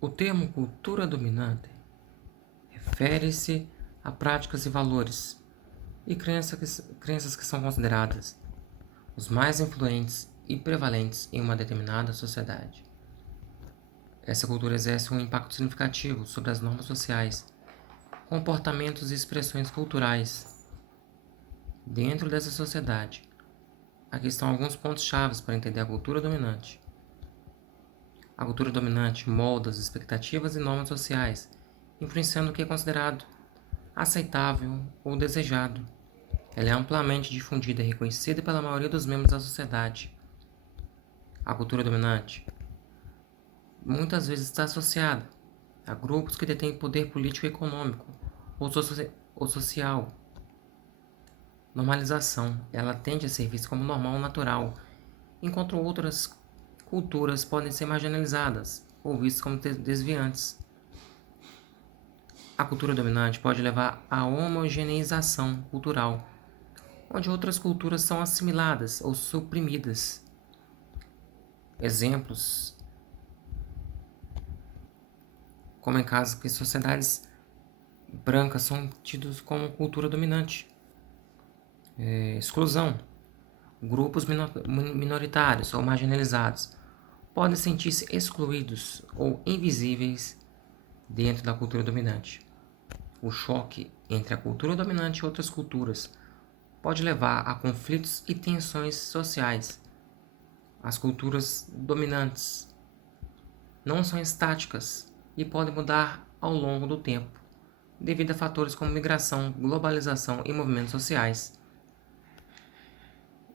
O termo cultura dominante refere-se a práticas e valores e crenças que são consideradas os mais influentes e prevalentes em uma determinada sociedade. Essa cultura exerce um impacto significativo sobre as normas sociais, comportamentos e expressões culturais dentro dessa sociedade. Aqui estão alguns pontos-chave para entender a cultura dominante. A cultura dominante molda as expectativas e normas sociais, influenciando o que é considerado aceitável ou desejado. Ela é amplamente difundida e reconhecida pela maioria dos membros da sociedade. A cultura dominante muitas vezes está associada a grupos que detêm poder político e econômico ou social. Normalização. Ela tende a ser vista como normal ou natural, enquanto outras culturas podem ser marginalizadas ou vistas como desviantes. A cultura dominante pode levar à homogeneização cultural, onde outras culturas são assimiladas ou suprimidas. Exemplos, como em casos que sociedades brancas são tidas como cultura dominante. Exclusão. Grupos minoritários ou marginalizados podem sentir-se excluídos ou invisíveis dentro da cultura dominante. O choque entre a cultura dominante e outras culturas pode levar a conflitos e tensões sociais. As culturas dominantes não são estáticas e podem mudar ao longo do tempo, devido a fatores como migração, globalização e movimentos sociais.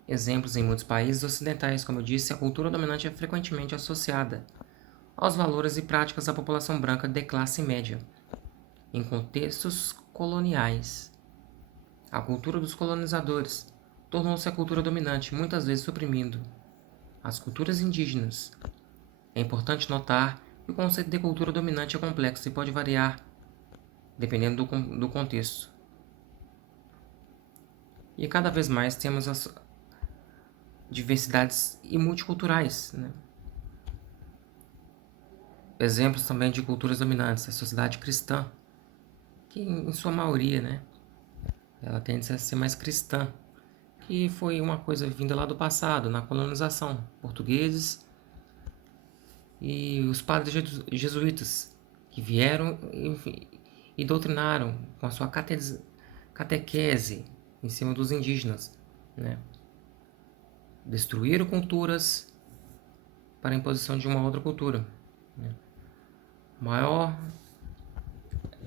Exemplos em muitos países ocidentais, como eu disse, a cultura dominante é frequentemente associada aos valores e práticas da população branca de classe média. Em contextos coloniais, a cultura dos colonizadores tornou-se a cultura dominante, muitas vezes suprimindo as culturas indígenas. É importante notar que o conceito de cultura dominante é complexo e pode variar dependendo do contexto. E cada vez mais temos as diversidades e multiculturais, né? Exemplos também de culturas dominantes, a sociedade cristã, que em sua maioria, né, ela tende a ser mais cristã, que foi uma coisa vinda lá do passado, na colonização, portugueses e os padres jesuítas, que vieram e doutrinaram com a sua catequese em cima dos indígenas, né? Destruíram culturas para a imposição de uma outra cultura, né?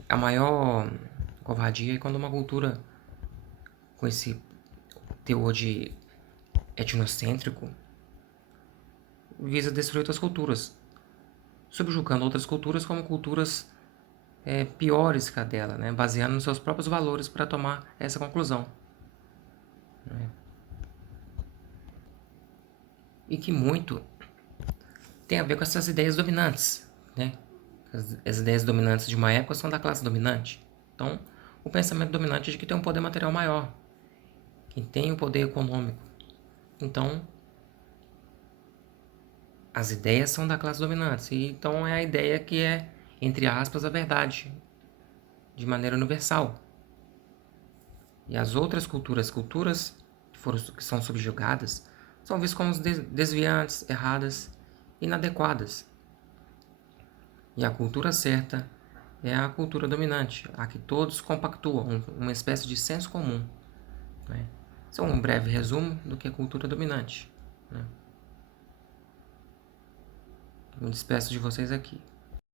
A maior covardia é quando uma cultura com esse teor de etnocêntrico visa destruir outras culturas, subjugando outras culturas como culturas piores que a dela, né? Baseando nos seus próprios valores para tomar essa conclusão, né? E que muito tem a ver com essas ideias dominantes, né? As ideias dominantes de uma época são da classe dominante. Então, o pensamento dominante é de que tem um poder material maior, que tem o poder econômico. Então, as ideias são da classe dominante. E, então, é a ideia que é, entre aspas, a verdade, de maneira universal. E as outras culturas que são subjugadas, são vistas como desviantes, erradas, inadequadas. E a cultura certa é a cultura dominante, a que todos compactuam, uma espécie de senso comum, né? Isso é um breve resumo do que é cultura dominante, né? Me despeço de vocês aqui.